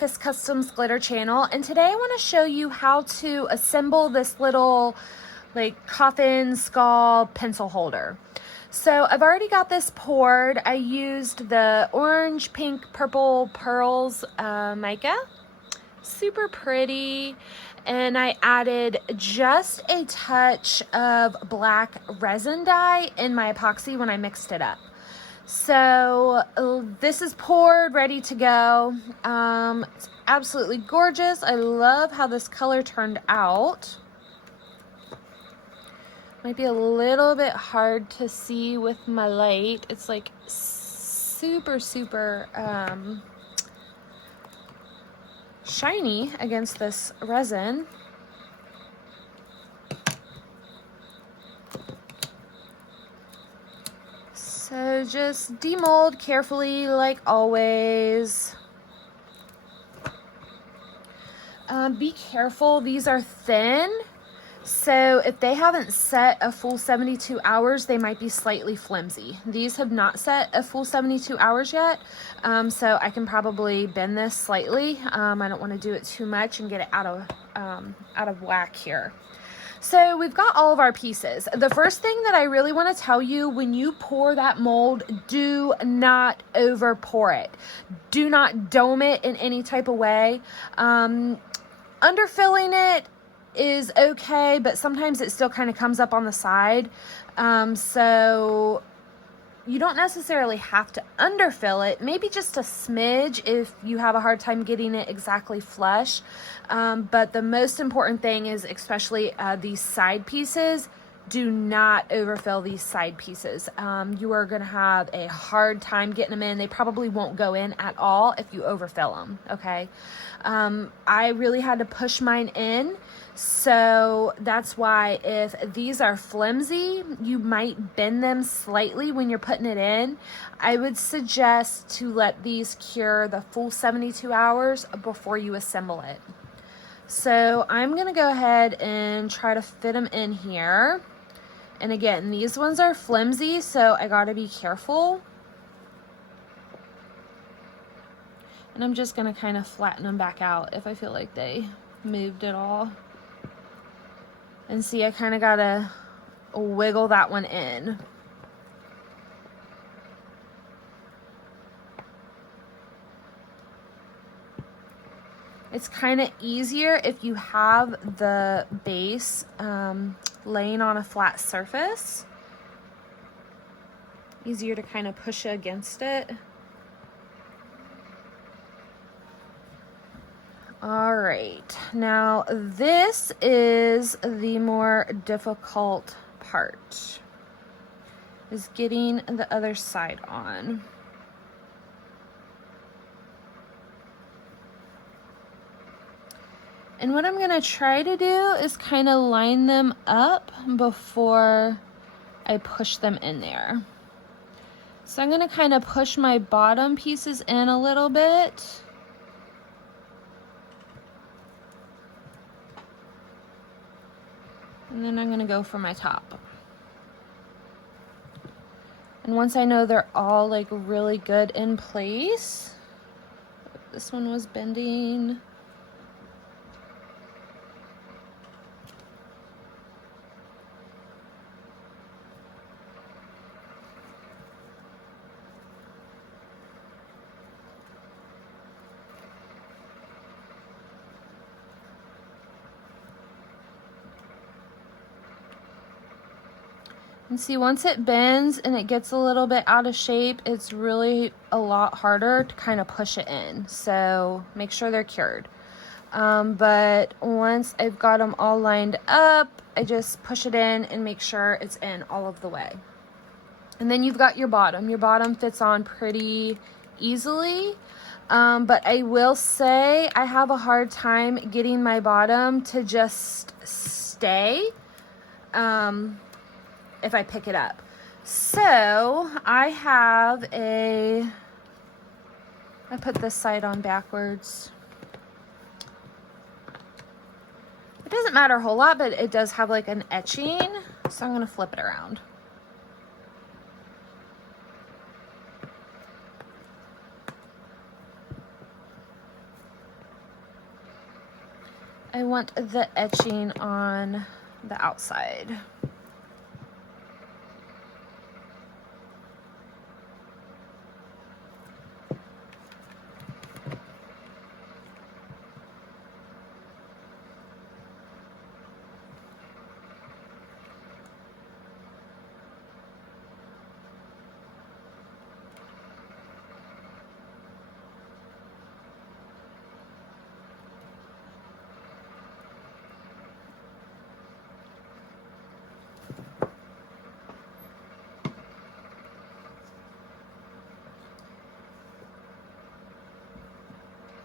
Backfist Customs Glitter channel, and today I want to show you how to assemble this little like coffin skull pencil holder. So I've already got this poured. I used the orange, pink, purple pearls mica. Super pretty. And I added just a touch of black resin dye in my epoxy when I mixed it up. So this is poured, ready to go. It's absolutely gorgeous. I love how this color turned out. Might be a little bit hard to see with my light. It's like super shiny against this resin. So just demold carefully like always. Be careful, these are thin. So if they haven't set a full 72 hours, they might be slightly flimsy. These have not set a full 72 hours yet. So I can probably bend this slightly. I don't want to do it too much and get it out of whack here. So we've got all of our pieces. The first thing that I really want to tell you, when you pour that mold, do not over pour it. Do not dome it in any type of way. Underfilling it is okay, but sometimes it still kind of comes up on the side. So you don't necessarily have to underfill it, maybe just a smidge if you have a hard time getting it exactly flush. But the most important thing is, especially these side pieces, do not overfill these side pieces. You are going to have a hard time getting them in. They probably won't go in at all if you overfill them, okay? I really had to push mine in. So that's why if these are flimsy, you might bend them slightly when you're putting it in. I would suggest to let these cure the full 72 hours before you assemble it. So I'm going to go ahead and try to fit them in here. And again, these ones are flimsy, so I got to be careful. And I'm just going to kind of flatten them back out if I feel like they moved at all. And see, I kind of got to wiggle that one in. It's kind of easier if you have the base laying on a flat surface. Easier to kind of push against it. All right, now this is the more difficult part, is getting the other side on. And what I'm gonna try to do is kind of line them up before I push them in there. So I'm gonna kind of push my bottom pieces in a little bit. And then I'm going to go for my top. And once I know they're all like really good in place, this one was bending. And see, once it bends and it gets a little bit out of shape, it's really a lot harder to kind of push it in. So make sure they're cured. But once I've got them all lined up, I just push it in and make sure it's in all of the way. And then you've got your bottom. Your bottom fits on pretty easily. But I will say I have a hard time getting my bottom to just stay. If I pick it up. So I put this side on backwards. It doesn't matter a whole lot, but it does have like an etching. So I'm going to flip it around. I want the etching on the outside.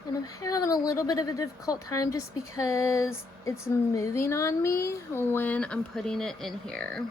And I'm having a little bit of a difficult time just because it's moving on me when I'm putting it in here.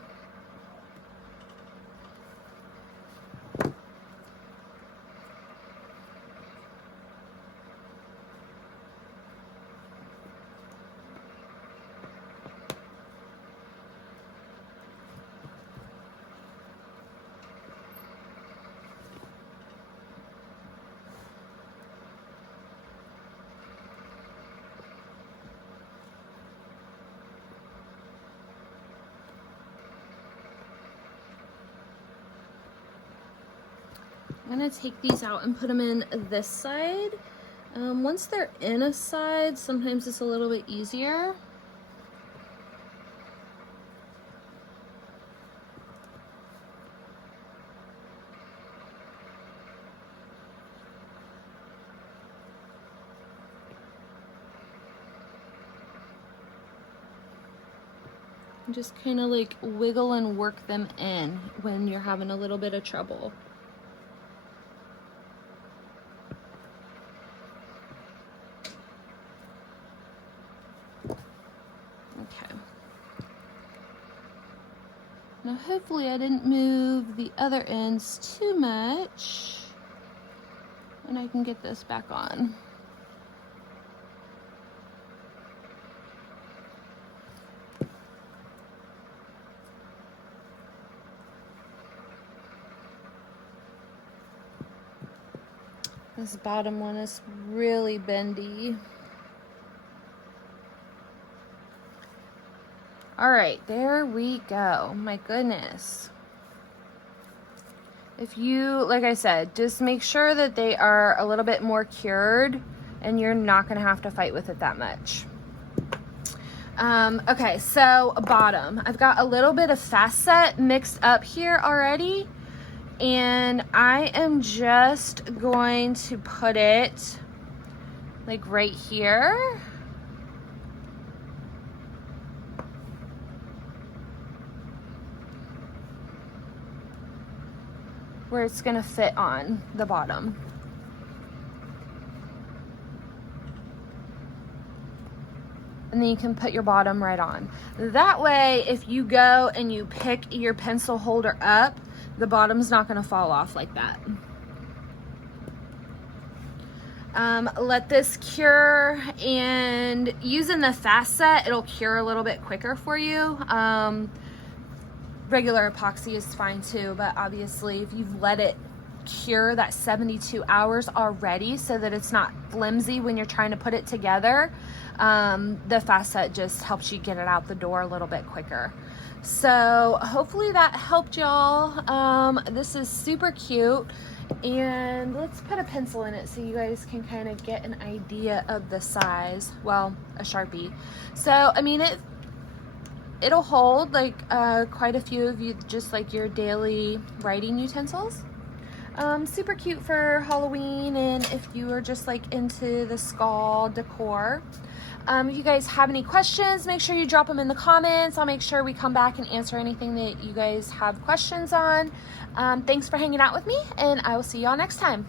I'm gonna take these out and put them in this side. Once they're in a side, sometimes it's a little bit easier. Just kind of like wiggle and work them in when you're having a little bit of trouble. Okay. Now hopefully I didn't move the other ends too much, and I can get this back on. This bottom one is really bendy. All right, there we go. My goodness. If you, like I said, just make sure that they are a little bit more cured and you're not gonna have to fight with it that much. Okay, so bottom. I've got a little bit of fast set mixed up here already, and I am just going to put it like right here. Where it's gonna fit on the bottom. And then you can put your bottom right on. That way, if you go and you pick your pencil holder up, the bottom's not gonna fall off like that. Let this cure, and using the fast set, it'll cure a little bit quicker for you. Regular epoxy is fine too, but obviously if you've let it cure that 72 hours already so that it's not flimsy when you're trying to put it together, the fast set just helps you get it out the door a little bit quicker. So hopefully that helped y'all. This is super cute, and let's put a pencil in it so you guys can kind of get an idea of the size. Well, a Sharpie. So I mean, it'll hold like quite a few of you, just like your daily writing utensils. Super cute for Halloween, and if you are just like into the skull decor. If you guys have any questions, make sure you drop them in the comments. I'll make sure we come back and answer anything that you guys have questions on. Thanks for hanging out with me, and I will see y'all next time.